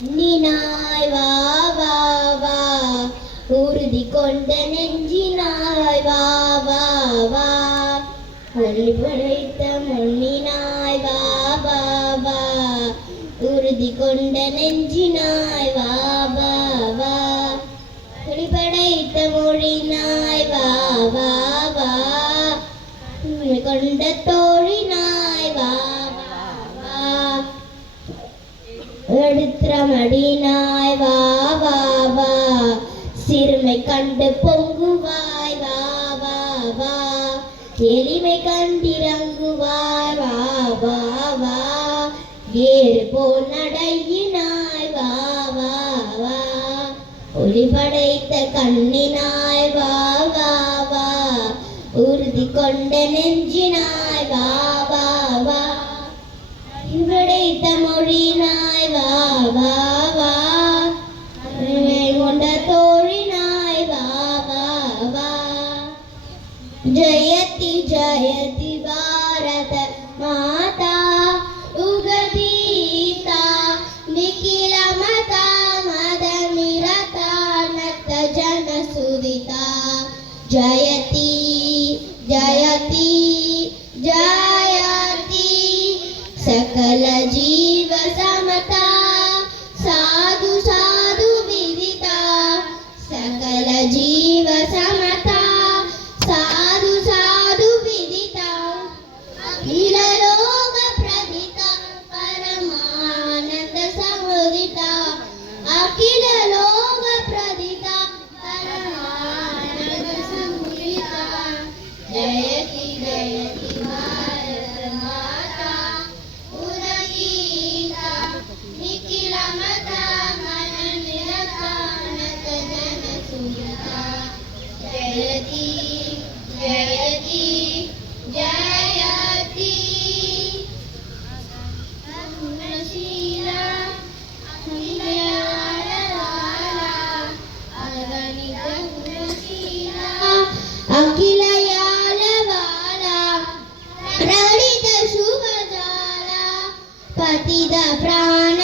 நினாய் வா வா வா உறுதி கொண்ட நெஞ்சினாய் வா வா வா ஒளி படைத்த மண்ணினாய் வா வா வா உறுதி கொண்ட நெஞ்சினாய் வா வா வா ஒளி படைத்த மொழினாய் வா வா வா கொண்ட தோழினாய் வா வா வா எடுத்திரமடினாய் வா வா வா சிறுமை கண்டு பொங்குவாய் வா வா வா எளிமை கண்டிறங்குவாய் வா வா வா ஏறு போல் நடையினாய் வா வா வா ஒளி படைத்த கண்ணினாய் வா வா வா உறுதி கொண்ட நெஞ்சினாய் வா வா வா படைத்த மொழினாய் வா வா வா கொண்ட தோழினாய் வா வா வா ஜயதி ஜயதி பாரத மாதா உகதீதா நிಖಿಲ ಮತಾ ಮದ ನಿರತ ನತ ಜನ ಸುದಿತಾ ಜಯತಿ ಜಯತಿ ಜಯತಿ सकल जीव समता साधु साधु विदिता सकल जीव समता साधु साधु विदिता अखिल लोक प्रदिता परमानंद समुदिता अखिल लोक प्रदिता परमानंद समुदिता जयति जयति भारत माता निखिल मता मन निरता नत जन सुनिता जयति जयति जयति अग्नशीला अखिलयालवाला अगणित गुणशीला अखिलयालवाला प्रणित शुभजाला पतित प्राण